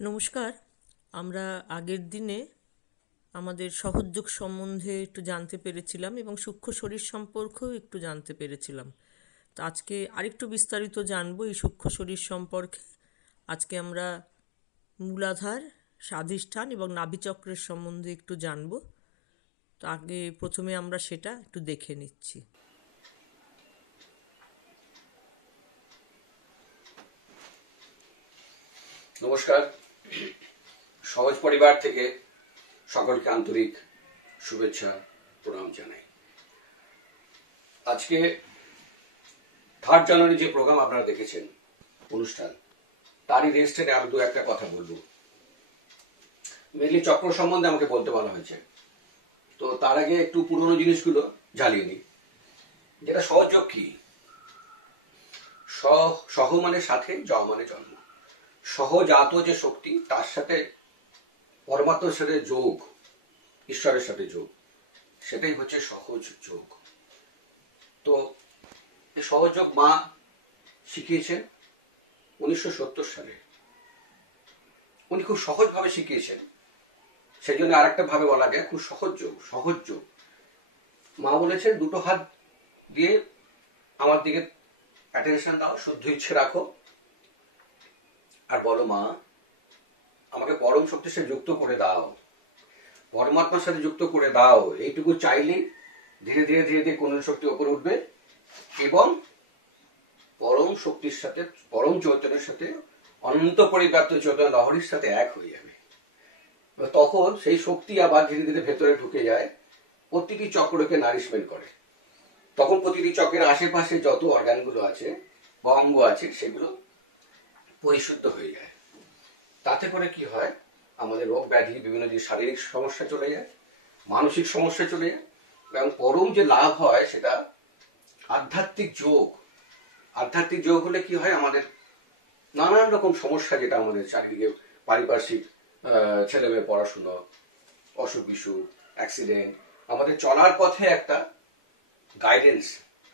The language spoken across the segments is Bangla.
নমস্কার। আমরা আগের দিনে আমাদের সহযোগ সম্বন্ধে একটু জানতে পেরেছিলাম এবং সূক্ষ্ম শরীর সম্পর্কেও একটু জানতে পেরেছিলাম। তো আজকে আরেকটু বিস্তারিত জানবো এই সূক্ষ্ম শরীর সম্পর্কে। আজকে আমরা মূলাধার, স্বাধিষ্ঠান এবং নাভিচক্রের সম্বন্ধে একটু জানবো। তো আগে প্রথমে আমরা সেটা একটু দেখে নিচ্ছি। নমস্কার। সহজ পরিবার থেকে সকলকে আন্তরিক শুভেচ্ছা প্রণাম জানাই। আজকে 3 জানুয়ারি যে প্রোগ্রাম আপনারা দেখেছেন অনুষ্ঠান, তারই রেজিস্টারে আরো দু একটা কথা বলবো। মেনলি চক্র সম্বন্ধে আমাকে বলতে বলা হয়েছে, তো তার আগে একটু পুরনো জিনিসগুলো জ্বালিয়ে নিই। যেটা সহযোগ কি? সহ মানে সাথে, জ মানে জন্ম। সহজাত যে শক্তি, তার সাথে পরমাত্মার সাথে যোগ, ঈশ্বরের সাথে যোগ, সেটাই হচ্ছে সহজ যোগ। তো এই সহযোগ মা শিখিয়েছেন 1970 সালে। উনি খুব সহজভাবে শিখিয়েছেন, সেই জন্য আর একটা ভাবে বলা যায় খুব সহজ যোগ, সহজ যোগ। মা বলেছেন, দুটো হাত দিয়ে আমার দিকে অ্যাটেনশন দাও, শুদ্ধ ইচ্ছে রাখো, আর বলো, মা আমাকে পরম শক্তির সাথে যুক্ত করে দাও, পরমাত্মার সাথে যুক্ত করে দাও। এইটুকু চাইলে ধীরে ধীরে ধীরে ধীরে কোন শক্তি উপরে উঠবে এবং পরম শক্তির সাথে, পরম চৈতন্যের সাথে, অনন্ত পরিব্যাপ্ত চৈতন্য লহরীর সাথে এক হয়ে যাবে। তখন সেই শক্তি আবার ধীরে ধীরে ভেতরে ঢুকে যায়, প্রতিটি চক্রকে নারিশমেন্ট করে। তখন প্রতিটি চক্রের আশেপাশে যত অর্গানগুলো আছে বা অঙ্গ আছে, সেগুলো পরিশুদ্ধ হয়ে যায়। তাতে করে কি হয়, আমাদের রোগ ব্যাধি, বিভিন্ন যে শারীরিক সমস্যা চলে যায়, মানসিক সমস্যা চলে যায়, এবং পরম যে লাভ হয় সেটা আধ্যাত্মিক যোগ। আধ্যাত্মিক যোগ হলে কি হয়, আমাদের নানান রকম সমস্যা, যেটা আমাদের চারিদিকে পারিপার্শ্বিক, ছেলে মেয়ের পড়াশুনো, অসুখ বিসুখ, অ্যাক্সিডেন্ট, আমাদের চলার পথে একটা গাইডেন্স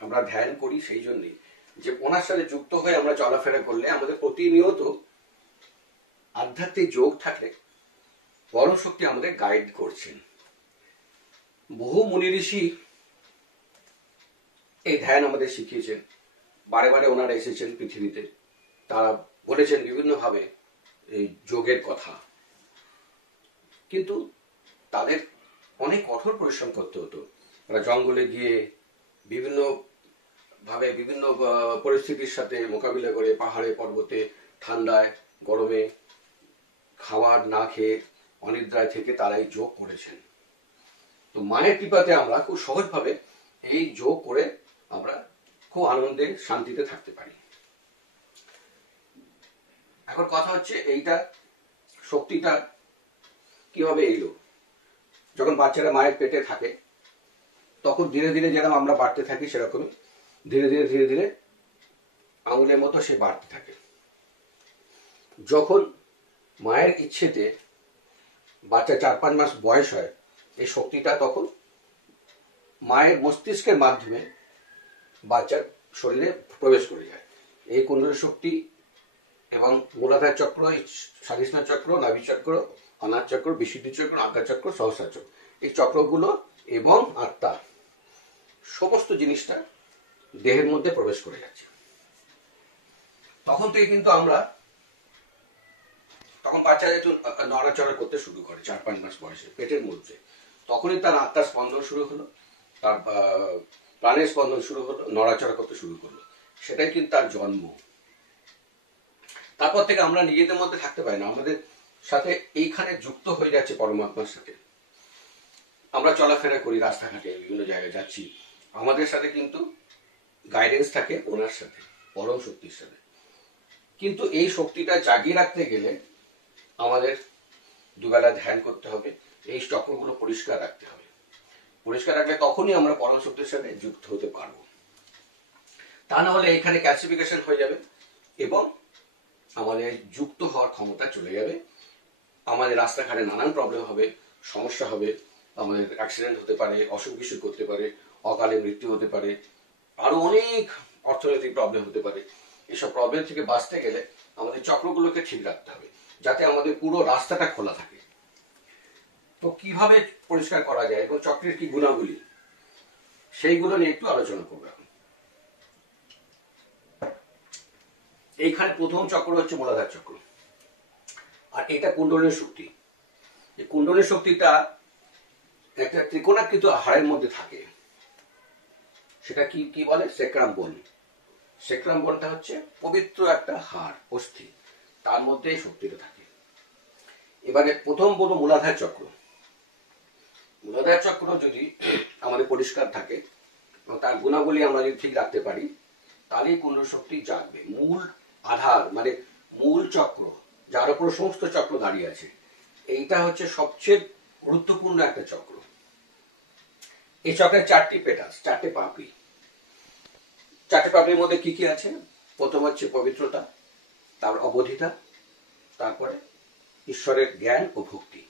আমরা ধ্যান করি। সেই জন্যই যে ওনার সাথে যুক্ত হয়ে আমরা চলাফেরা করলে, আমাদের প্রতিনিয়ত আধ্যাত্মিক যোগ থাকলে পরম শক্তি আমাদের গাইড করছেন। বহু মুনি ঋষি এই ধ্যান আমাদের শিখিয়েছেন। বারে বারে ওনারা এসেছেন পৃথিবীতে, তারা বলেছেন বিভিন্ন ভাবে এই যোগের কথা, কিন্তু তাদের অনেক কঠোর পরিশ্রম করতে হতো। তারা জঙ্গলে গিয়ে বিভিন্ন ভাবে, বিভিন্ন পরিস্থিতির সাথে মোকাবিলা করে, পাহাড়ে পর্বতে, ঠান্ডায় গরমে, খাবার না খেয়ে, অনিদ্রায় থেকে তারা এই যোগ করেছেন। তো মায়ের কৃপাতে আমরা খুব সহজভাবে এই যোগ করে আমরা খুব আনন্দে, শান্তিতে থাকতে পারি। এখন কথা হচ্ছে, এইটা শক্তিটা কিভাবে এলো? যখন বাচ্চারা মায়ের পেটে থাকে, তখন ধীরে ধীরে যেরকম আমরা বাড়তে থাকি, সেরকমই ধীরে ধীরে ধীরে ধীরে আঙুলের মতো সে বাড়তে থাকে। যখন মায়ের ইচ্ছেতে বাচ্চা 4-5 মাস বয়স হয়, এই শক্তিটা তখন মায়ের মস্তিষ্কের মাধ্যমে বাচ্চার শরীরে প্রবেশ করে যায়। এই কুণ্ডলী শক্তি এবং মূলাধার চক্র, স্বাধিষ্ঠান চক্র, নাভি চক্র, অনাহত চক্র, বিশুদ্ধি চক্র, আজ্ঞা চক্র, সহস্রার চক্র, এই চক্রগুলো এবং আত্মা, সমস্ত জিনিসটা দেহের মধ্যে প্রবেশ করে যাচ্ছে। তখন থেকে কিন্তু আমরা, তখন বাচ্চা যেহেতু নড়াচড়া করতে শুরু করে 4-5 মাস বয়সে পেটের মধ্যে, তখনই তার আত্মার স্পন্দন শুরু হলো, তার প্রাণের স্পন্দন শুরু হলো, নড়াচড়া করতে শুরু করলো। সেটাই কিন্তু তার জন্ম। তারপর থেকে আমরা নিজেদের মধ্যে থাকতে পারি না, আমাদের সাথে এইখানে যুক্ত হয়ে যাচ্ছে পরমাত্মার সাথে। আমরা চলাফেরা করি, রাস্তাঘাটে বিভিন্ন জায়গায় যাচ্ছি, আমাদের সাথে কিন্তু গাইডেন্স থাকে ওনার সাথে, পরম শক্তির সাথে। কিন্তু এই শক্তিটা জাগিয়ে রাখতে গেলে আমাদের দুবেলা ধ্যান করতে হবে, এই চক্রগুলো পরিষ্কার রাখতে হবে। পরিষ্কার রাখলে তখনই আমরা পরম শক্তির সাথে যুক্ত হতে পারবো। তা না হলে এখানে ক্যালসিফিকেশন হয়ে যাবে এবং আমাদের যুক্ত হওয়ার ক্ষমতা চলে যাবে। আমাদের রাস্তাঘাটে নানান প্রবলেম হবে, সমস্যা হবে, আমাদের অ্যাক্সিডেন্ট হতে পারে, অসুখ বিসুখ করতে পারে, অকালে মৃত্যু হতে পারে, আরো অনেক অর্থনৈতিক প্রবলেম হতে পারে। এসব প্রবলেম থেকে বাঁচতে গেলে আমাদের চক্রগুলোকে ঠিক রাখতে হবে। যাতে আমাদের পুরো রাস্তাটা খোলা থাকে। তো কিভাবে পরিষ্কার করা যায় এবং চক্রের কি গুণাবলী, সেইগুলো নিয়ে একটু আলোচনা করবো এখন। এইখানে প্রথম চক্র হচ্ছে মূলাধার চক্র, আর এটা কুণ্ডলিনী শক্তি। এই কুণ্ডলিনী শক্তিটা একটা ত্রিকোণাকৃত হাড়ের মধ্যে থাকে, সেটা কি কি বলে, সেক্রাম বোন। সেক্রাম বোনটা হচ্ছে পবিত্র একটা হাড়, অস্থি, তার মধ্যে এই শক্তিটা থাকে। এবারে প্রথম বলবো মূলাধার চক্র। মূলাধার চক্র যদি আমাদের পরিষ্কার থাকে এবং তার গুণাবলী আমরা যদি ঠিক রাখতে পারি, তাহলেই কুণ্ডলী শক্তি জাগবে। মূল আধার মানে মূল চক্র, যার উপর সমস্ত চক্র দাঁড়িয়ে আছে, এইটা হচ্ছে সবচেয়ে গুরুত্বপূর্ণ একটা চক্র। এই চক্রের 4টি পেটাস, 4টে পাপড়ি। 4টে পাপড়ির মধ্যে কি কি আছে? প্রথম হচ্ছে পবিত্রতা, তারপর অবধিতা, তারপরে ঈশ্বরের জ্ঞান ও ভক্তি।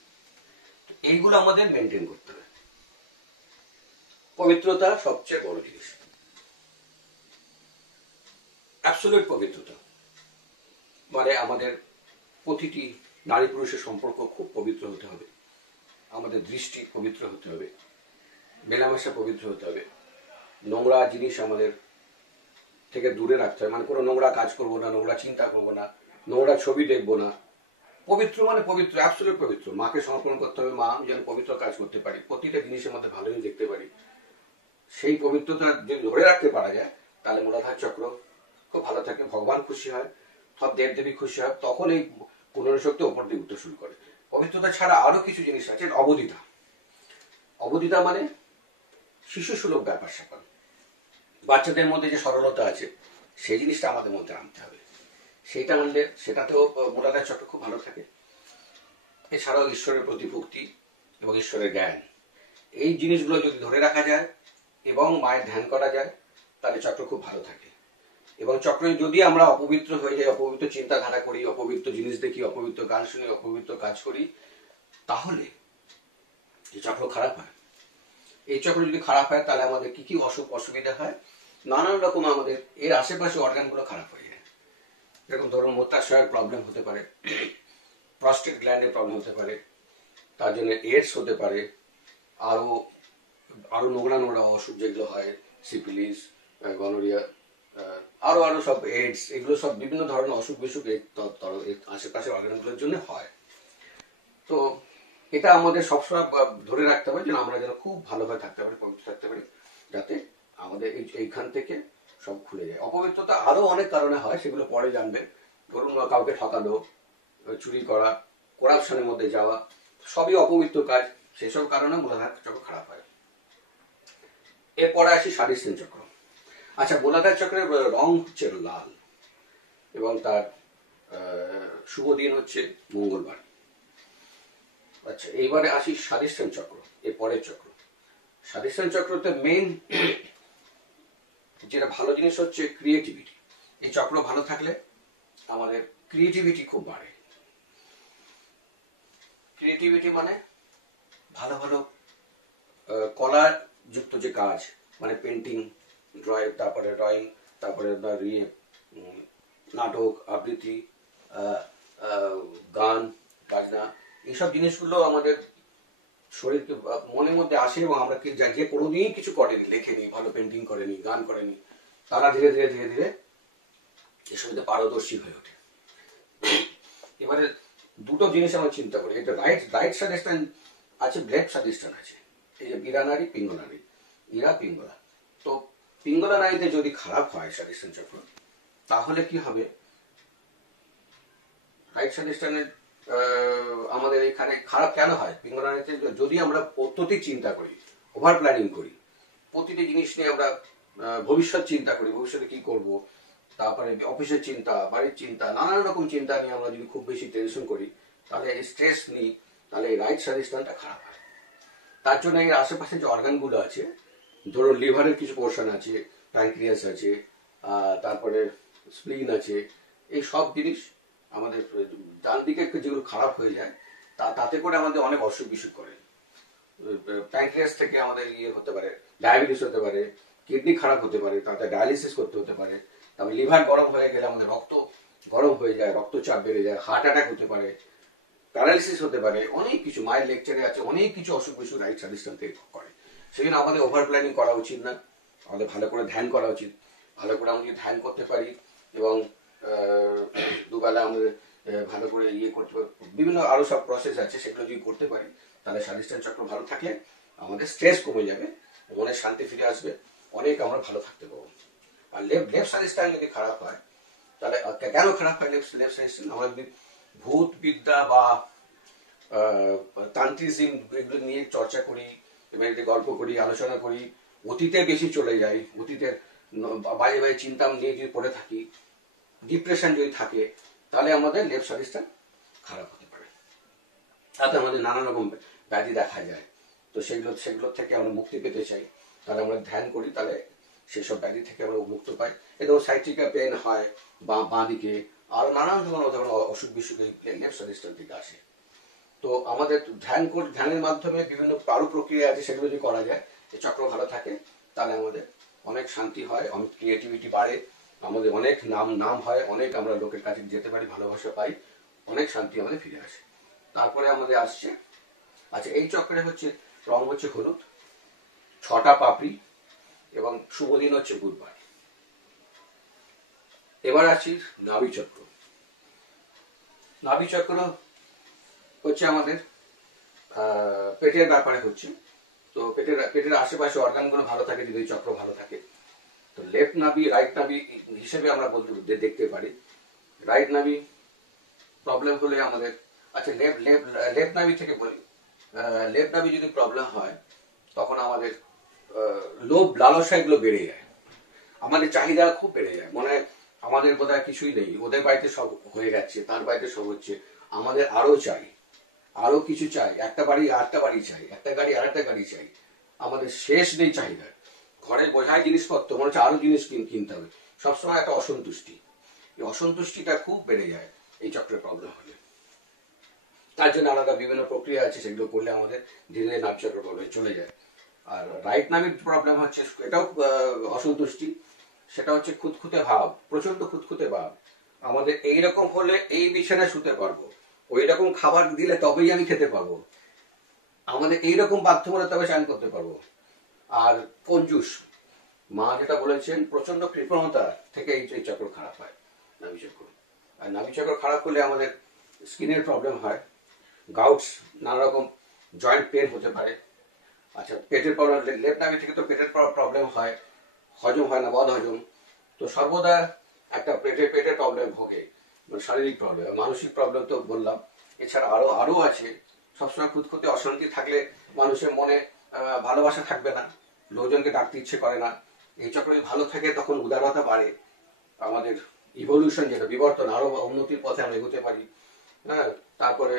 এইগুলো আমাদের মেনটেন করতে হবে। পবিত্রতা সবচেয়ে বড় জিনিস, অ্যাবসলিউট পবিত্রতা মানে আমাদের প্রতিটি নারী পুরুষের সম্পর্ক খুব পবিত্র হতে হবে, আমাদের দৃষ্টি পবিত্র হতে হবে, মেলামেশা পবিত্র হতে হবে, নোংরা জিনিস আমাদের থেকে দূরে রাখতে হবে, মানে কোনো নোংরা কাজ করবো না, নোংরা চিন্তা করবো না, নোংরা ছবি দেখবো না। পবিত্র মানে পবিত্র, অ্যাবসলিউট পবিত্র। মাকে সমর্পণ করতে হবে, মা যেন পবিত্র কাজ করতে পারি, প্রতিটা জিনিসের মধ্যে ভালো জিনিস দেখতে পারি। সেই পবিত্রতা যদি ধরে রাখতে পারা যায়, তাহলে মূলাধার চক্র খুব ভালো থাকে, ভগবান খুশি হয়, সব দেব দেবী খুশি হয়, তখন এই কুণ্ডলী শক্তি ওপর দিয়ে উঠতে শুরু করে। পবিত্রতা ছাড়া আরো কিছু জিনিস আছে। অবধিতা, অবধিতা মানে শিশু সুলভ ব্যাপার স্যাপার, বাচ্চাদের মধ্যে যে সরলতা আছে সেই জিনিসটা আমাদের মধ্যে আনতে হবে। সেইটা আনলে সেটাতেও মূলাধার চক্র খুব ভালো থাকে। এছাড়াও ঈশ্বরের প্রতি ভক্তি এবং ঈশ্বরের জ্ঞান, এই জিনিসগুলো যদি ধরে রাখা যায় এবং মায়ের ধ্যান করা যায়, তাহলে চক্র খুব ভালো থাকে। এবং চক্রে যদি আমরা অপবিত্র হয়ে যাই, অপবিত্র চিন্তাধারা করি, অপবিত্র জিনিস দেখি, অপবিত্র গান শুনি, অপবিত্র কাজ করি, তাহলে এই চক্র খারাপ হয়। এই চক্র যদি খারাপ হয়, তাহলে আমাদের কি কি অসুবিধা হয়, নানান রকম আমাদের এর আশেপাশে অর্গানগুলো খারাপ হয়ে যায়। যেরকম ধরুন মূত্রাশয়ের প্রবলেম হতে পারে, প্রস্টেট গ্ল্যান্ডের প্রবলেম হতে পারে, তার জন্য এইডস হতে পারে, আরো আরো নোংরা নোংরা অসুখ যেগুলো হয়, সিফিলিস, গনোরিয়া, আরো আরো সব এইডস, এগুলো সব বিভিন্ন ধরনের অসুখ বিসুখ আশেপাশে অর্গানগুলোর জন্য হয়। তো এটা আমাদের সবসময় ধরে রাখতে হবে যেন আমরা যেন খুব ভালোভাবে থাকতে পারি, পবিত্র থাকতে পারি, যাতে আমাদের এইখান থেকে সব খুলে যায়। অপবিত্রতা আরো অনেক কারণে হয়, সেগুলো পরে জানবেন। ধরুন কাউকে ঠকানো, চুরি করা, করাপশনের মধ্যে যাওয়া, সবই অপবিত্র কাজ, সেসব কারণে মূলাধার চক্র খারাপ হয়। এরপরে আসি স্বাধিষ্ঠান চক্র। আচ্ছা, মূলাধার চক্রের রং হচ্ছে লাল এবং তার শুভ দিন হচ্ছে মঙ্গলবার। আচ্ছা, এইবারে আসি স্বাধিষ্ঠান চক্র, এর পরের চক্র। স্বাধিষ্ঠান চক্রতে মেইন যেটা ভালো জিনিস হচ্ছে ক্রিয়েটিভিটি। এই চক্র ভালো থাকলে আমাদের ক্রিয়েটিভিটি খুব বাড়ে। ক্রিয়েটিভিটি মানে ভালো ভালো কলা যুক্ত যে কাজ, মানে পেন্টিং, ড্রয়িং, তারপরে নাটক, আবৃত্তি, গান বাজনা, এইসব জিনিসগুলো আমাদের শরীরকে মনের মধ্যে আসে এবং আমরা যে কোনোদিন কিছু করেনি, লেখেনি, ভালো পেন্টিং করেনি, গান করেনি, তারা ধীরে ধীরে ধীরে ধীরে এসব পারদর্শী হয়ে ওঠে। এবারে দুটো জিনিস আমরা চিন্তা করি, এটা রাইট সাজেশন আছে, ব্লেড সাজেশন আছে। এই যে বীরা নারী, পিঙ্গলা নারী, ইরা পিঙ্গলা। তো পিঙ্গলা নারীতে যদি খারাপ হয় সাজেশন চক্র, তাহলে কি হবে, রাইট সাজেশনের আমাদের এখানে খারাপ কেন হয়, পিঙ্গলা নারীতে যদি আমরা পদ্ধতি চিন্তা করি, ওভার প্ল্যানিং করি, প্রতিটি জিনিস নিয়ে আমরা ভবিষ্যৎ চিন্তা করি, ভবিষ্যতে কি করব, তারপরে অফিসের চিন্তা, বাড়ির চিন্তা, নানান রকম চিন্তা নিয়ে আমরা যদি খুব বেশি টেনশন করি, তাহলে স্ট্রেস নিই, তাহলে এই রাইট সাজেশনটা খারাপ হয়। তার জন্য এর আশেপাশে যে অর্গানগুলো আছে, ধরুন লিভারের কিছু পোর্শন আছে, প্যানক্রিয়াস আছে, তারপরে স্প্লিন আছে, এই সব জিনিস আমাদের ডান দিকে যেগুলো খারাপ হয়ে যায়, তাতে করে আমাদের অনেক অসুখ বিসুখ করে। প্যানক্রিয়াস থেকে আমাদের হতে পারে, ডায়াবেটিস হতে পারে, কিডনি খারাপ হতে পারে, তাতে ডায়ালিসিস করতে হতে পারে, তারপরে লিভার গরম হয়ে গেলে আমাদের রক্ত গরম হয়ে যায়, রক্তচাপ বেড়ে যায়, হার্ট অ্যাটাক হতে পারে, প্যারালিসিস হতে পারে, অনেক কিছু। মায়ের লেকচারে আছে অনেক কিছু অসুখ বিসুখ রাইট স্বাধিষ্ঠান থেকে করে। সেই জন্য আমাদের ওভার প্ল্যানিং করা উচিত না, আমাদের ভালো করে ধ্যান করা উচিত। ভালো করে আমরা যদি ধ্যান করতে পারি এবং দুবেলা আমাদের ভালো করে করতে পারি, বিভিন্ন আরো সব প্রসেস আছে, সেগুলো যদি করতে পারি তাহলে স্বাধিষ্ঠান চক্র ভালো থাকলে আমাদের স্ট্রেস কমে যাবে, মনে শান্তি ফিরে আসবে, অনেক আমরা ভালো থাকতে পারবো। আর লেফট স্বাধিষ্ঠান যদি খারাপ হয় তাহলে কেন খারাপ হয় লেফট স্বাধিষ্ঠান? আমরা যদি ভূত বিদ্যা বা তান্ত্রিজম এগুলো নিয়ে চর্চা করি, এবং এতে গল্প করি, আলোচনা করি, অতীতে বেশি চলে যাই, অতীতের বাজে বাজে চিন্তা নিয়ে যদি পড়ে থাকি, ডিপ্রেশন যদি থাকে, তাহলে আমাদের লেফট স্বাধিষ্ঠান খারাপ হতে পারে, তাতে আমাদের নানা রকম ব্যাধি দেখা যায়। তো সেগুলো থেকে আমরা মুক্তি পেতে চাই, তাহলে আমরা ধ্যান করি, তাহলে সেসব ব্যাধি থেকে আমরা মুক্ত পাই। এবং সাইট্রিকা পেন হয় বাঁ দিকে, আর নানান ধরনের অসুখ বিসুখ লেফট স্বাধিষ্ঠান থেকে আসে। তো আমাদের ধ্যানের মাধ্যমে বিভিন্ন আরো প্রক্রিয়া আছে, সেগুলো যদি করা যায়, এই চক্র ভালো থাকে, তাহলে আমাদের অনেক শান্তি হয়, অনেক ক্রিয়েটিভিটি বাড়ে, আমাদের অনেক নাম হয়, অনেক আমরা লোকের কাছে যেতে পারি, ভালোবাসা পাই, অনেক শান্তি আমাদের ফিরে আসে। তারপরে আমাদের আসছে, আচ্ছা এই চক্রে হচ্ছে রং হচ্ছে হলুদ, 6টা পাপড়ি, এবং শুভ দিন হচ্ছে বুধবার। এবার আছি নাভি চক্র। নাভি চক্র হচ্ছে আমাদের পেটের ব্যাপারে হচ্ছে। তো পেটের আশেপাশে অর্গানগুলো ভালো থাকে যদি চক্র ভালো থাকে। তো লেফট নাভি রাইট নাভি হিসেবে আমরা দেখতে পারি। রাইট নাভি প্রবলেম হলে আমাদের, আচ্ছা লেফট নাভি থেকে বলি, লেফট নাভি যদি প্রবলেম হয় তখন আমাদের লোভ লালসা এগুলো বেড়ে যায়, আমাদের চাহিদা খুব বেড়ে যায়, মনে হয় আমাদের বোধহয় কিছুই নেই, ওদের বাড়িতে সব হয়ে গেছে, তার বাড়িতে সব হচ্ছে, আমাদের আরো চাই, আরো কিছু চাই, একটা বাড়ি আরেকটা বাড়ি চাই, একটা গাড়ি আরেকটা গাড়ি চাই, আমাদের শেষ নেই চাহিদা। ঘরে বোঝায় জিনিসপত্র, মনে হচ্ছে আরো জিনিস কিনতে হবে, সবসময় একটা অসন্তুষ্টি, এই অসন্তুষ্টিটা খুব বেড়ে যায় এই চক্রের প্রবলেম হলে। তার জন্য আলাদা বিভিন্ন প্রক্রিয়া আছে, সেগুলো করলে আমাদের ধীরে ধীরে নাভি চক্র প্রবলেম চলে যায়। আর রাইট নাভির প্রবলেম হচ্ছে, এটাও অসন্তুষ্টি, সেটা হচ্ছে খুঁতখুঁতে ভাব, প্রচন্ড খুঁতখুঁতে ভাব, আমাদের এইরকম হলে এই বিছানায় শুতে পারবো, ওই রকম খাবার দিলে তবেই আমি খেতে পারবো, আমাদের এইরকম বাধ্য হলে তবে চান করতে পারবো। আর কঞ্জুস, মা যেটা বলেছেন, প্রচন্ড কৃপণতা থেকে এই চক্র খারাপ হয়, নাভি চক্র। আর নাভি চক্র খারাপ হলে আমাদের স্কিনের প্রবলেম হয়, গাউটস, নানা রকম জয়েন্ট পেন হতে পারে। আচ্ছা পেটের প্রবলেম, লেফট নাভি থেকে তো পেটের প্রবলেম হয়, হজম হয় না, বদ হজম, তো সর্বদা একটা পেটের প্রবলেম ভোগে, মানে শারীরিক প্রবলেম। মানসিক প্রবলেম তো বললাম, এছাড়া আরো আছে, সবসময় খুঁতখুঁতে অশান্তি থাকলে মানুষের মনে ভালোবাসা থাকবে না, লোকজনকে ডাকতে ইচ্ছে করে না। এই চক্র যদি ভালো থাকে তখন উদারতা বাড়ে, আমাদের ইভলিউশন যেটা বিবর্তন, আরো উন্নতির পথে আমরা এগোতে পারি। হ্যাঁ, তারপরে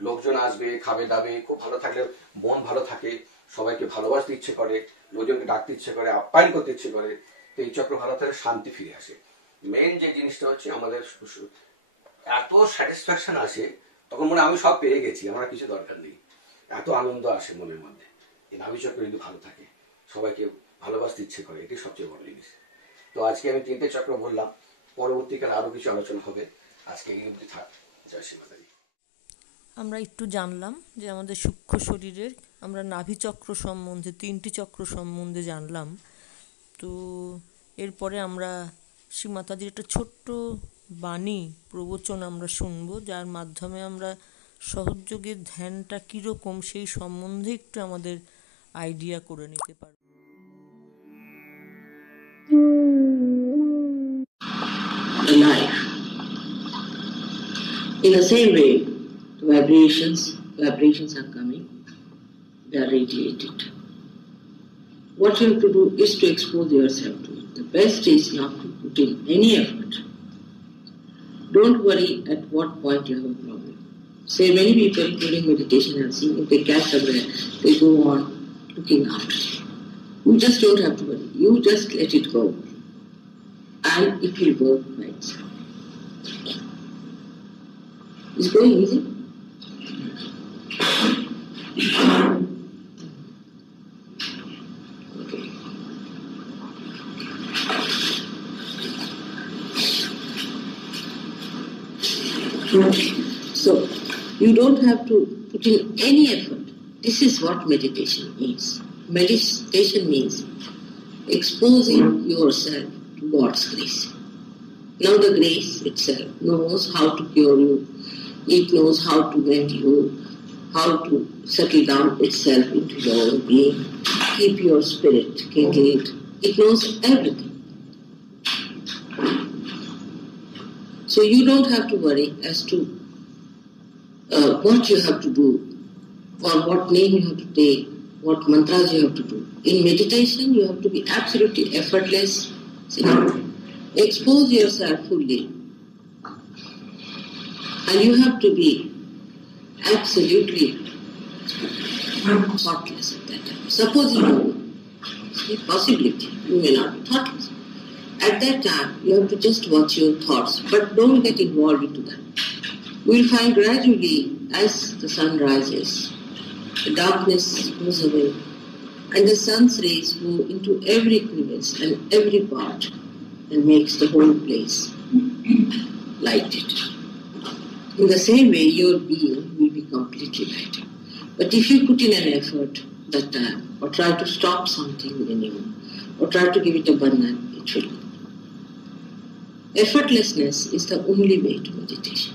লোকজন আসবে, খাবে দাবে, খুব ভালো থাকলে মন ভালো থাকে, সবাইকে ভালোবাসতে ইচ্ছে করে, লোকজনকে ডাকতে ইচ্ছে করে, আপ্যায়ন করতে ইচ্ছে করে। তো এই চক্র ভালো থাকলে শান্তি ফিরে আসে। মেন যে জিনিসটা হচ্ছে আমাদের এত স্যাটিসফ্যাকশন আসে, তখন মনে আমি সব পেয়ে গেছি, আমার কিছু দরকার নেই, এত আনন্দ আসে মনের মধ্যে। এই নাভি চক্র যদি ভালো থাকে, সবাইকে ভালোবাসতে ইচ্ছে করে, এটি সবচেয়ে বড় জিনিস। তো আজকে আমি 3টে চক্র বললাম, পরবর্তীকালে আরো কিছু আলোচনা হবে, আজকে এই অবধি থাক। জয় শ্রী মাতাজি। আমরা একটু জানলাম যে আমাদের সূক্ষ্ম শরীরের, আমরা নাভিচক্র সম্বন্ধে, 3টি চক্র সম্বন্ধে জানলাম। তো এরপরে আমরা শ্রী মাতাজির একটা ছোট্ট বাণী প্রবচন আমরা শুনবো, যার মাধ্যমে আমরা সহযোগের ধ্যানটা কীরকম সেই সম্বন্ধে একটু আমাদের আইডিয়া করে নিতে পারব। Life. In the same way, vibrations are coming, they are radiated. What you have to do is to expose yourself to it. The best is not to put in any effort. Don't worry at what point you have a problem. Say many people during meditation have seen, if they catch the breath, they go on looking out. You just don't have to worry. You just let it go. And it will work by itself. It's going easy. You don't have to put in any effort. This is what meditation means. Meditation means exposing yourself to God's grace. Now the grace itself knows how to cure you. It knows how to mend you, how to settle down itself into your own being, keep your spirit kindled. It knows everything. So you don't have to worry as to what you have to do, or what name you have to take, what mantras you have to do. In meditation, you have to be absolutely effortless. Expose yourself fully. And you have to be absolutely thoughtless at that time. Suppose you know, possibility, you may not be thoughtless. At that time, you have to just watch your thoughts, but don't get involved into them. You will find gradually, as the sun rises, the darkness goes away, and the sun's rays go into every crevice and every part and makes the whole place lighted. In the same way, your being will be completely lighted. But if you put in an effort that time, or try to stop something within you, or try to give it a bandhan, it will not. Effortlessness is the only way to meditation.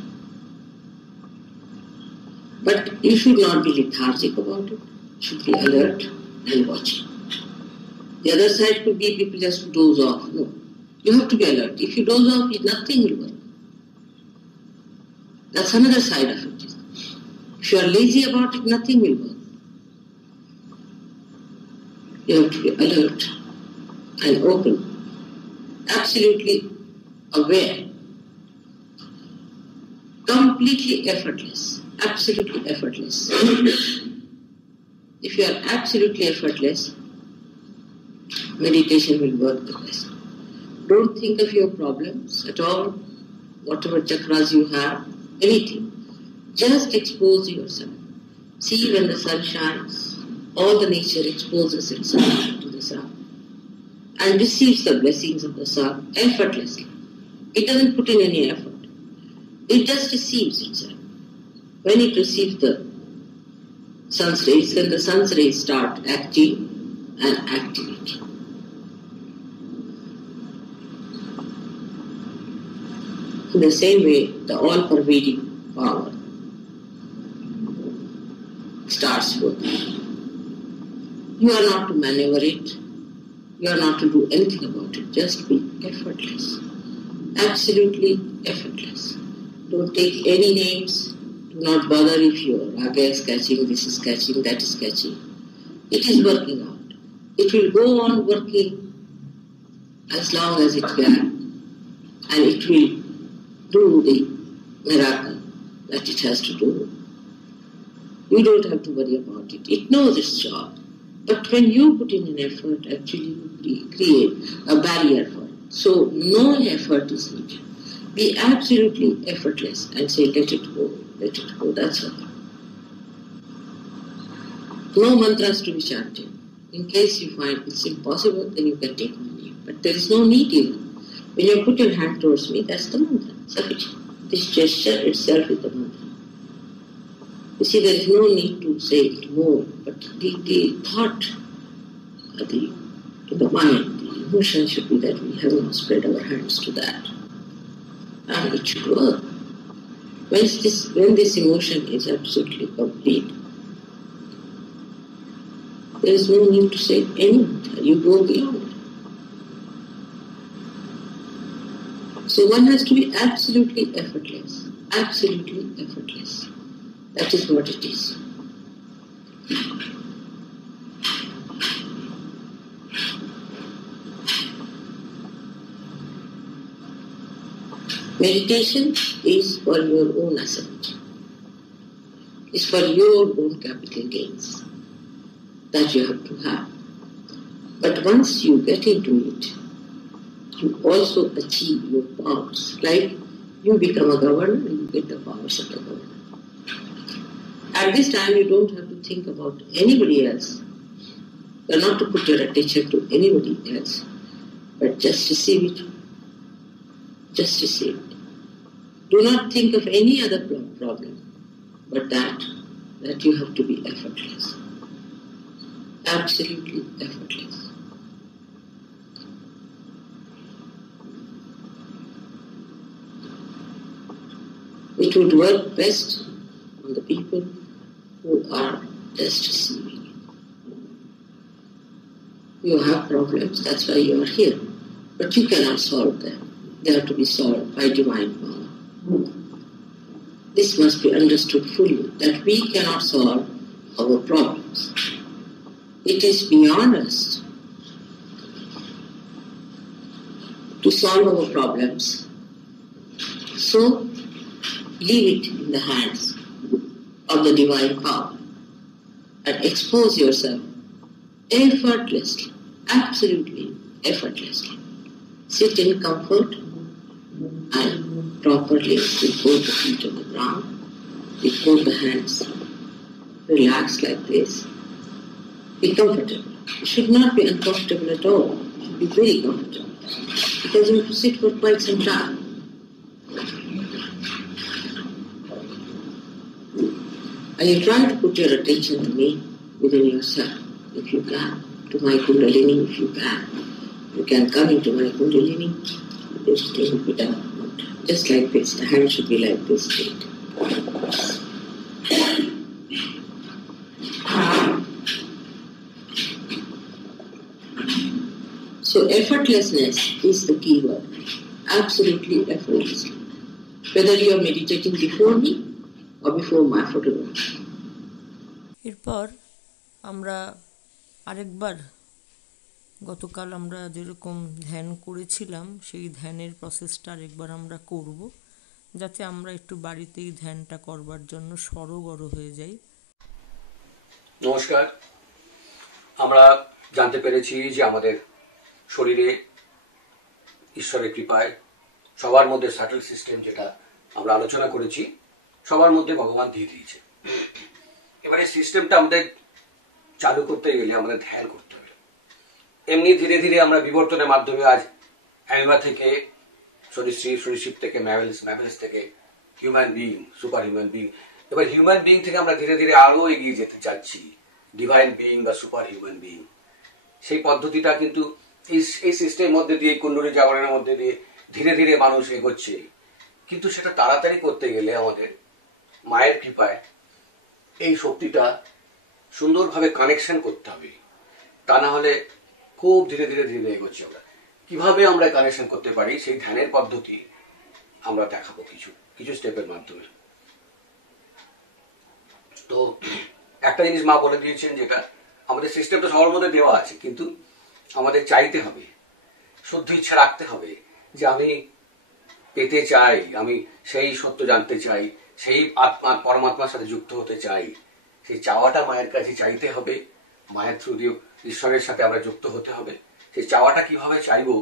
But you should not be lethargic about it. You should be alert and watching. The other side could be people just doze off. No. You have to be alert. If you doze off, nothing will work. That's another side of it. If you are lazy about it, nothing will work. You have to be alert and open, absolutely aware, completely effortless, absolutely effortless. If you are absolutely effortless, meditation will work the best. Don't think of your problems at all, whatever chakras you have, anything. Just expose yourself. See, when the sun shines, all the nature exposes itself to the sun and receives the blessings of the sun effortlessly. It doesn't put in any effort. It just receives itself. When it receives the sun's rays, then the sun's rays start acting and activating. In the same way, the all-pervading power starts working. You are not to maneuver it. You are not to do anything about it. Just be effortless. Absolutely effortless. Don't take any names. Do not bother if your raga is catching, this is catching, that is catching. It is working out. It will go on working as long as it can, and it will do the miracle that it has to do. You don't have to worry about it. It knows its job. But when you put in an effort, actually you create a barrier for it. So no effort is needed. Be absolutely effortless and say, let it go, that's all. No mantras to be chanted. In case you find it's impossible, then you can take my name. But there is no need even. When you put your hand towards me, that's the mantra. Sufficient. This gesture itself is the mantra. You see, there is no need to say it more, but the thought, the mind, the emotion should be that we have now spread our hands to that. And it should work. When this emotion is absolutely complete, there is no need to say any mantra. You go beyond it. So one has to be absolutely effortless. Absolutely effortless. That is what it is. Meditation is for your own ascent. It's for your own capital gains that you have to have. But once you get into it, you also achieve your powers. Like you become a governor and you get the powers of the governor. At this time, you don't have to think about anybody else. You are not to put your attention to anybody else, but just receive it. Just receive it. Do not think of any other problem. but that you have to be effortless. Absolutely effortless. It would work best on the people who are just receiving. You have problems, that's why you are here. But you cannot solve them. They have to be solved by divine power. This must be understood fully, that we cannot solve our problems. It is beyond us to solve our problems. So, leave it in the hands of the divine power and expose yourself effortlessly, absolutely effortlessly. Sit in comfort and properly with both the feet on the ground, with both the hands. Relax like this. Be comfortable. You should not be uncomfortable at all. You should be very comfortable. Because you have to sit for quite some time. And you try to put your attention to me within yourself, if you can, to my Kundalini, if you can. You can come into my Kundalini, this thing will be done. Just like this, the hand should be like this straight. So effortlessness is the key word. Absolutely effortlessly. Whether you are meditating before me or before my photograph. এরপর আমরা আরেকবার গতকাল আমরা যেরকম ধ্যান করেছিলাম সেই ধ্যানের প্রসেসটা আরেকবার আমরা করব, যাতে আমরা একটু বাড়িতেই ধ্যানটা করবার জন্য সরগর হয়ে যাই। নমস্কার। আমরা জানতে পেরেছি যে আমাদের শরীরে ঈশ্বরের কৃপায় সবার মধ্যে সাটল সিস্টেম, যেটা আমরা আলোচনা করেছি, সবার মধ্যে ভগবান দিয়ে দিয়েছে। এবারে সিস্টেমটা আমাদের চালু করতে গেলে আমাদের ধ্যান করতে হবে। এমনি ধীরে ধীরে আমরা বিবর্তনের মাধ্যমে আজ অ্যামিবা থেকে সরীসৃপ, সরীসৃপ থেকে ম্যামেলস, ম্যামেলস থেকে human being, super human being, এবার হিউম্যান বিইং থেকে আমরা ধীরে ধীরে আরো এগিয়ে যেতে চাচ্ছি ডিভাইন বিইং বা সুপার হিউম্যান বিইং। সেই পদ্ধতিটা কিন্তু এই সিস্টেমের মধ্যে দিয়ে, কুণ্ডলী জাগরণের মধ্যে দিয়ে ধীরে ধীরে মানুষ এগোচ্ছে। কিন্তু সেটা তাড়াতাড়ি করতে গেলে আমাদের মায়ের কৃপায় এই শক্তিটা সুন্দরভাবে কানেকশন করতে হবে, তা না হলে খুব ধীরে ধীরে ধীরে এগোচ্ছি আমরা। কিভাবে আমরা কানেকশন করতে পারি সেই ধ্যানের পদ্ধতি আমরা দেখাবো কিছু কিছু স্টেপের মাধ্যমে। তো একটা জিনিস মা বলে দিয়েছেন, যেটা আমাদের সিস্টেমটা সবার মধ্যে দেওয়া আছে, কিন্তু আমাদের চাইতে হবে, শুদ্ধ ইচ্ছা রাখতে হবে যে আমি পেতে চাই, আমি সেই সত্য জানতে চাই, সেই আত্মা পরমাত্মার সাথে যুক্ত হতে চাই। সেই চাওয়াটা মায়ের কাছে চাইতে হবে, মায়ের থ্রু দিয়ে ঈশ্বরের সাথে আমরা যুক্ত হতে হবে। সেই চাওয়াটা কিভাবে চাইবো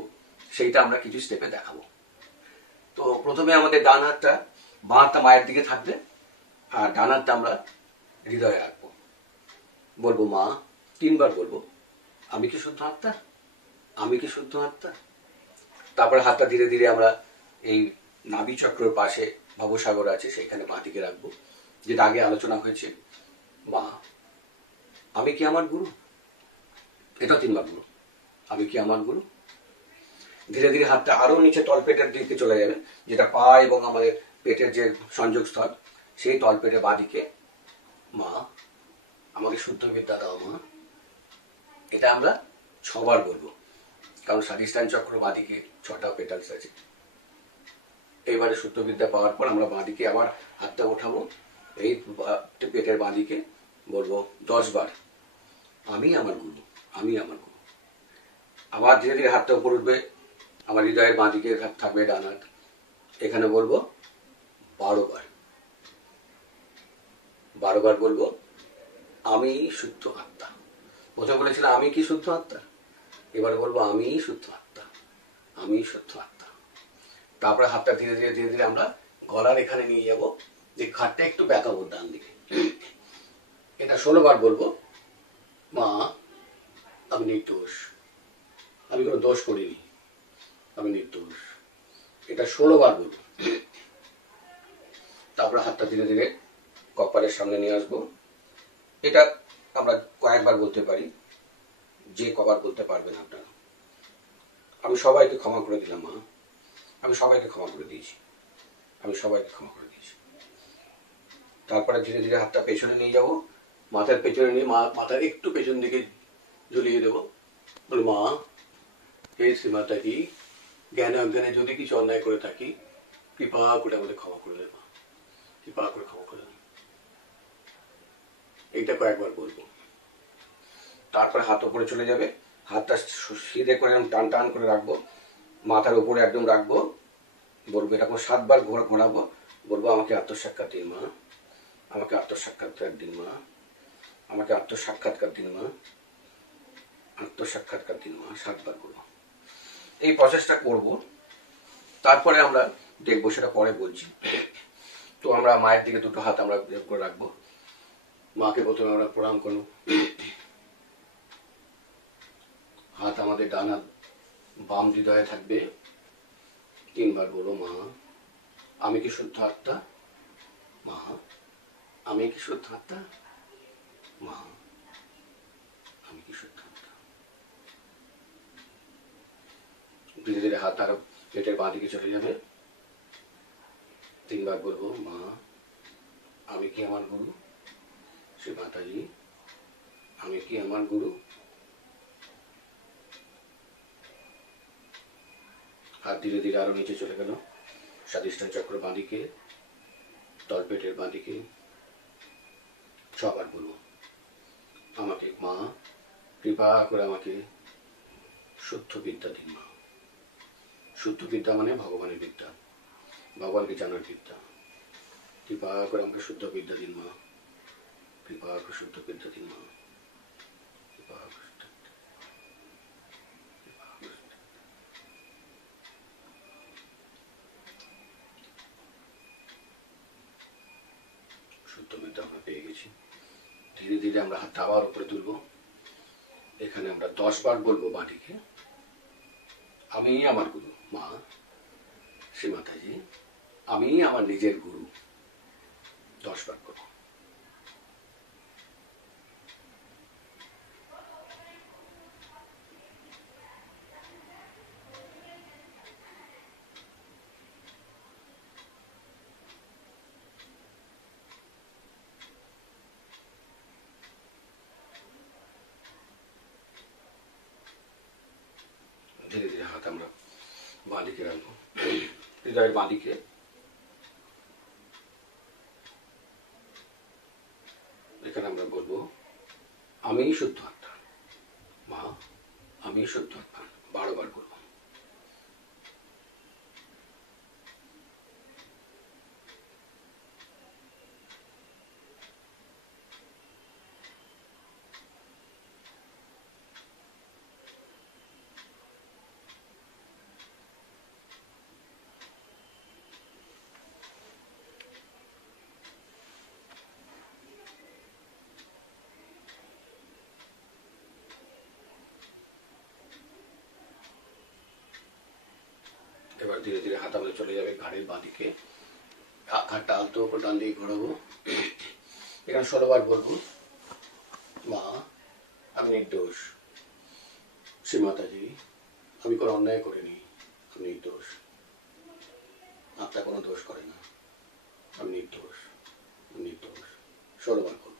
সেইটা আমরা কিছু স্টেপে দেখাবো। তো প্রথমে আমাদের ডান হাতটা, বাঁ হাতটা মায়ের দিকে থাকবে, আর ডান হাতটা আমরা হৃদয়ে রাখবো। বলবো মা, 3 বার বলবো, আমি কি শুদ্ধ আত্মা, আমি কি শুদ্ধ আত্মা। তারপরে হাতটা ধীরে ধীরে আমরা এই নাভি চক্রের পাশে ভবসাগর আছে সেখানে বাঁ দিকে রাখবো, যেটা আগে আলোচনা হয়েছে। মা, আমি কি আমার গুরু, এটা 3 বার গুরু, আমি কি আমার গুরু। ধীরে ধীরে হাতটা আরো নিচে তলপেটের দিকে চলে যাবে, যেটা পা এবং আমাদের পেটের যে সংযোগ স্থল, সেই তলপেটের বাঁ দিকে। মা, আমাকে শুদ্ধ বিদ্যা দাও মা। এটা আমরা 6 বার বলবো, কারণ স্বাধিষ্ঠান চক্র বাঁদিকে 6টা পেটালস আছে। এইবারে শুদ্ধ বিদ্যা পাওয়ার পর আমরা বাঁদিকে আবার হাতটা ওঠাবো, এই পেটের বাঁদিকে বলবো 10 বার, আমি আমার গুরু, আমি আমার গুরু। আবার ধীরে ধীরে হাতটা উপর উঠবে, আমার হৃদয়ের বাঁদিকে থাকবে ডান হাত, এখানে বলবো 12 বার, 12 বার বলবো আমি শুদ্ধ আত্মা। প্রথমে বলেছিলাম আমি কি শুদ্ধ আত্মা, এবার বলবো আমি শুদ্ধ আত্মা, আমি শুদ্ধ আত্মা। তারপরে হাতটা ধীরে ধীরে ধীরে ধীরে আমরা গলার এখানে নিয়ে যাবো, যে ঘাটটা একটু বেঁকাবো ডান দিকে। এটা 16 বার বলবো, মা আমি নির্দোষ, আমি কোনো দোষ করিনি, আমি নির্দোষ। এটা 16 বার বলবো। তারপরে হাতটা ধীরে ধীরে কপালের সামনে নিয়ে আসবো। এটা আমরা কয়েকবার বলতে পারি, যে কবার বলতে পারবেন আপনারা। আমি সবাইকে ক্ষমা করে দিলাম মা, আমি সবাইকে ক্ষমা করে দিয়েছি, আমি সবাইকে ক্ষমা করে দিয়েছি। তারপরে ধীরে ধীরে হাতটা পেছনে নিয়ে যাব, মাথার পেছনে নিয়ে মাথার একটু পেছন দিকে ঝুলিয়ে দেবো। বল মা, হে শ্রীমাতা কি, জ্ঞানে অজ্ঞানে যদি কিছু অন্যায় করে থাকি কৃপা করে আমাদের ক্ষমা করে দেন মা, কৃপা করে ক্ষমা করে দেন। এইটা কয়েকবার বলবো। তারপরে হাত উপরে চলে যাবে, হাতটা সিধে করে টান টান করে রাখবো, মাথার উপরে একদম রাখবো। বলবো এরকম 7 বার ঘোরাবো। বলবো আমাকে আত্মসাক্ষাৎ দিন মা, আমাকে আত্মসাক্ষাৎকার দিন মা, আমাকে আত্মসাক্ষাৎকার দিন মা, আত্মসাক্ষাৎকার দিন মা। 7 বার বলবো। এই প্রসেসটা করব, তারপরে আমরা দেখবো, সেটা পরে বলছি। তো আমরা মায়ের দিকে দুটো হাত আমরা করে রাখবো। মাকে প্রথমে আমরা প্রণাম করবো। হাত আমাদের ডান হাত বাম হৃদয়ে থাকবে। 3 বার বলো মা, আমি কি শুদ্ধ আত্মা? মা, আমি কি শুদ্ধ আত্মা? মা, আমি কি শুদ্ধ আত্মা? ধীরে ধীরে হাত আর পেটের বাঁ দিকে চলে যাবে। 3 বার বলবো মা, আমি কি আমার গুরু? শ্রী মাতাজি, আমি কি আমার গুরু? হাত ধীরে ধীরে আরো নিচে চলে গেল। স্বাধিষ্ঠান চক্র বাঁদিকে, তলপেটের বাঁদিকে। 6 বার বলবো আমাকে মা, কৃপা করে আমাকে শুদ্ধ বিদ্যা দিন মা। শুদ্ধ বিদ্যা মানে ভগবানের বিদ্যা, ভগবানকে জানার বিদ্যা। কৃপা করে আমাকে শুদ্ধ বিদ্যা দিন মা, কৃপা করে শুদ্ধ বিদ্যা দিন মা, কৃপা করে শুদ্ধ বিদ্যা আমরা পেয়ে গেছি। ধীরে ধীরে আমরা হাতটা আবার উপরে তুলবো। এখানে আমরা 10 বার বলবো বাঁদিকে, আমি আমার গুরু মা, শ্রী মাতাজি, আমি আমার নিজের গুরু। 10 বার করবো। ধীরে ধীরে হাত আমরা বাঁদিকে রাখবো, হৃদয়ের বাঁদিকে। এখানে আমরা বলবো আমি শুদ্ধ আত্মা মা, আমি শুদ্ধ আত্মা। 12 বার বলবো। এবার ধীরে ধীরে হাত আমাদের চলে যাবে ঘাড়ের বাঁদিকে। ঘাড়টা আলতো উপর ডান দিকে ঘোরাবো। এখানে 16 বার বলবো মা, আমি নির্দোষ। শ্রী মাতাজি, আমি কোনো অন্যায় করিনি, আমি নির্দোষ। আত্মা কোনো দোষ করে না, আমি নির্দোষ, আমি নির্দোষ। 16 বার করবো।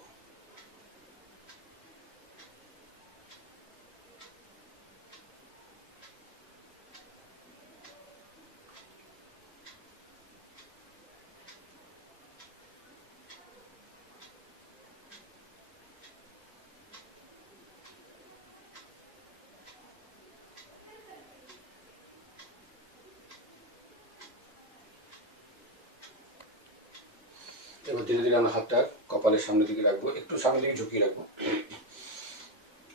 এবার ধীরে ধীরে আমরা হাতটা কপালের সামনের দিকে রাখবো, একটু সামনের দিকে ঝুঁকিয়ে রাখবো।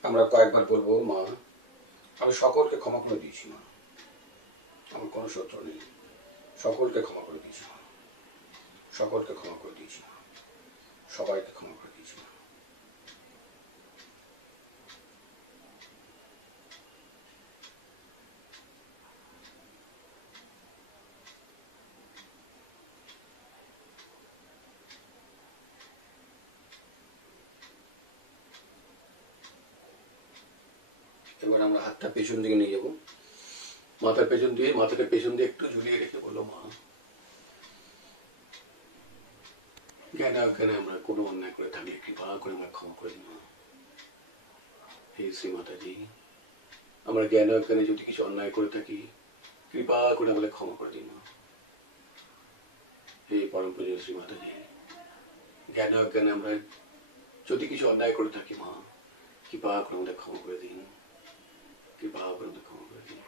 আমরা কয়েকবার বলবো মা, আমি সকলকে ক্ষমা করে দিয়েছি মা, আমার কোনো শত্রু নেই, সকলকে ক্ষমা করে দিয়েছি মা, সকলকে ক্ষমা করে দিয়েছি মা, সবাইকে ক্ষমা করে দিয়েছি মা। এবার আমরা হাতটা পেছন দিকে নিয়ে যাবো, মাথার পেছন দিয়ে, মাথাটা পেছন দিয়ে একটু ঝুলিয়ে রেখে বলো মা জ্ঞান অজ্ঞানে আমরা কোনো অন্যায় করে থাকলে কৃপা করে আমরা ক্ষমা করে দিন মা। হে শ্রী মাতাজি, আমরা জ্ঞান অজ্ঞানে যদি কিছু অন্যায় করে থাকি কৃপা করে আমাদের ক্ষমা করে দিন মা। হে পরম পূজ্য শ্রী মাতাজি, জ্ঞান অজ্ঞানে আমরা যদি কিছু অন্যায় করে থাকি মা, কৃপা করে আমাদের ক্ষমা করে দিন, কৃপা করে আমাদের ক্ষমা করে দিন।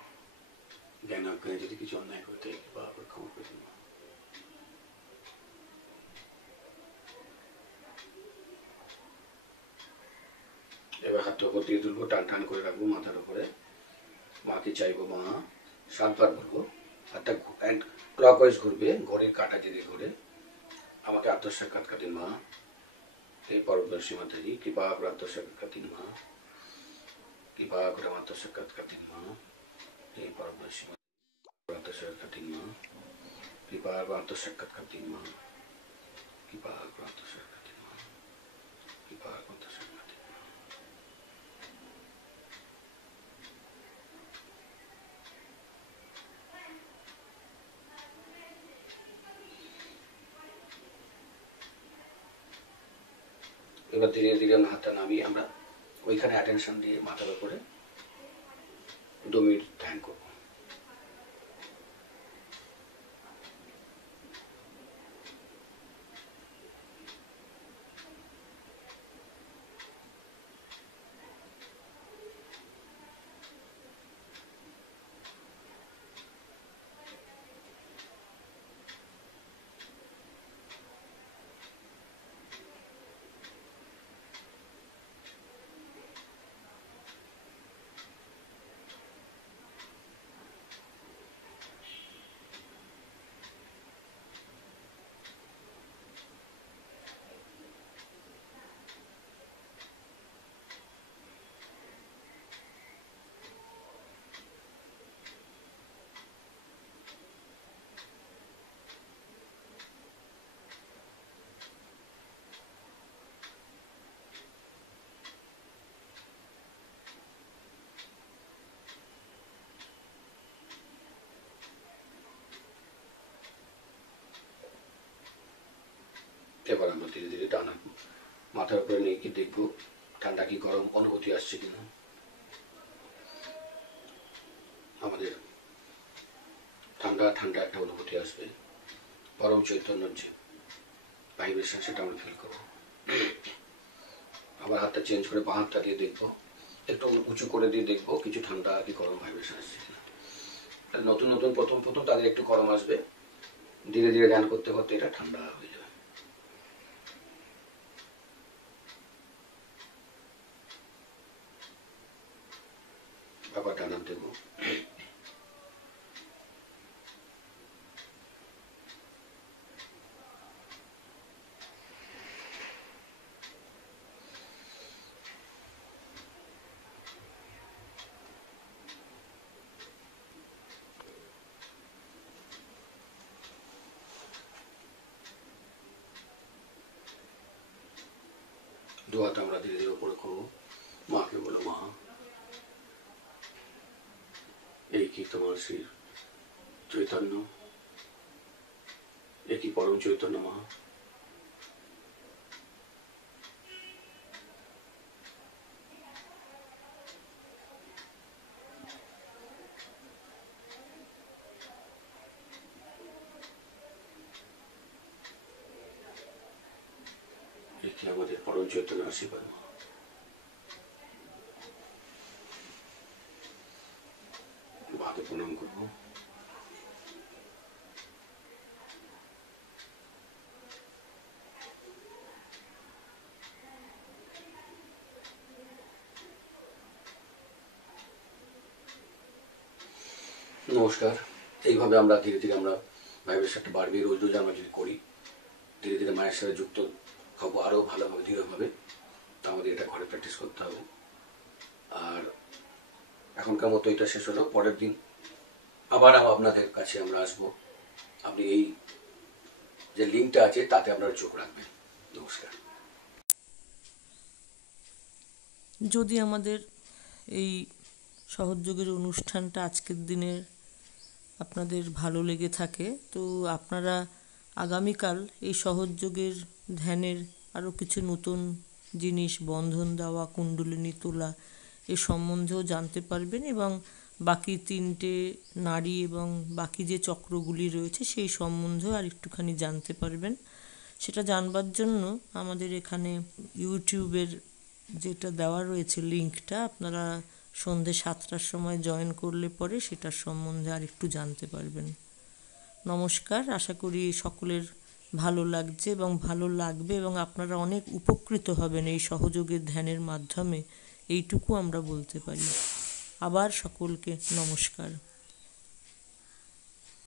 জ্ঞান অজ্ঞানে যদি কিছু অন্যায় করে থাকি কৃপা করে ক্ষমা করে দিন। এবার হাতটা উপর দিয়ে তুলবো, টান টান করে রাখবো মাথার উপরে। মাকে চাইবো মা, 7 বার বলবো, হাতটা ক্লকওয়াইজ ঘুরবে, ঘড়ির কাঁটা যদি ঘুরে। আমাকে আত্মসাক্ষাৎকার দিন মা। এই পরমদর্শী মাতাজি, কৃপা করে আত্মসাক্ষাৎকার দিন মা, কৃপা করে আত্মসাক্ষাৎকার দিন মা। এই পরমদর্শী আত্মসাক্ষাৎকার দিন মা, কৃপা করে আত্মসাক্ষাৎকার দিন মা, কৃপা করে আত্মসাক্ষাৎকার দিন মা, কৃপা করে আত্মসাক্ষাৎকার দিন মা। এবার ধীরে ধীরে আমরা হাতটা নামিয়ে আমরা ওইখানে অ্যাটেনশন দিয়ে মাথার উপরে 2 মিনিট ধ্যান করবো। এবার আমরা ধীরে ধীরে টানা মাথার উপরে নিয়ে কি দেখবো ঠান্ডা কি গরম অনুভূতি আসছে কিনা। আমাদের ঠান্ডা ঠান্ডা একটা অনুভূতি আসবে, পরম চৈতন্যের যে ভাইব্রেশন সেটা আমরা ফিল করবো। আবার হাতটা চেঞ্জ করে বাঁ হাতটা দিয়ে দেখবো, একটু উঁচু করে দিয়ে দেখবো কিছু ঠান্ডা কি গরম ভাইব্রেশন আসছে কিনা। নতুন নতুন প্রথম প্রথম তাদের একটু গরম আসবে, ধীরে ধীরে ধ্যান করতে করতে এটা ঠান্ডা হয়ে যাবে। আবার টানা দেবো। দু হাত আমরা ধীরে ধীরে উপরে করবো, মাকে বলো মা এই কি তোমার শ্রী চৈতন্য, এই কি পরম চৈতন্য মা। এই কি আমাদের পরম চৈতন্য আশীর্বাদ মা। বাকে প্রণাম করবো। নমস্কার। এইভাবে আমরা ধীরে ধীরে আমরা ভাইব্রেশনটা বাড়বে, রোজ রোজ আমরা যদি করি ধীরে ধীরে মায়ের সাথে যুক্ত হবো আরও ভালোভাবে দৃঢ়ভাবে। আমাদের এটা ঘরে প্র্যাকটিস করতে হবে। আর এখনকার মতো এটা শেষ হলো, পরের দিন আবার আপনাদের কাছে আমরা আসবো। আপনি এই যে লিঙ্কটা আছে তাতে আপনারা চোখ রাখবেন। নমস্কার। যদি আমাদের এই সহযোগের অনুষ্ঠানটা আজকের দিনে আপনাদের ভালো লেগে থাকে, তো আপনারা আগামীকাল এই সহযোগের ধ্যানের আরও কিছু নতুন জিনিস, বন্ধন দেওয়া, কুণ্ডলিনী তোলা, এ সম্বন্ধেও জানতে পারবেন এবং বাকি 3টে নাড়ি এবং বাকি যে চক্রগুলি রয়েছে সেই সম্বন্ধেও আর একটুখানি জানতে পারবেন। সেটা জানবার জন্য আমাদের এখানে ইউটিউবের যেটা দেওয়া রয়েছে লিঙ্কটা, আপনারা সন্ধে 7টার সময় জয়েন করলে পরে সেটার সম্বন্ধে আর একটু জানতে পারবেন। নমস্কার, আশা করি সকলের ভালো লাগছে এবং ভালো লাগবে এবং আপনারা অনেক উপকৃত হবেন এই সহযোগের ধ্যানের মাধ্যমে, এইটুকু আমরা বলতে পারি। আবার সকলকে নমস্কার।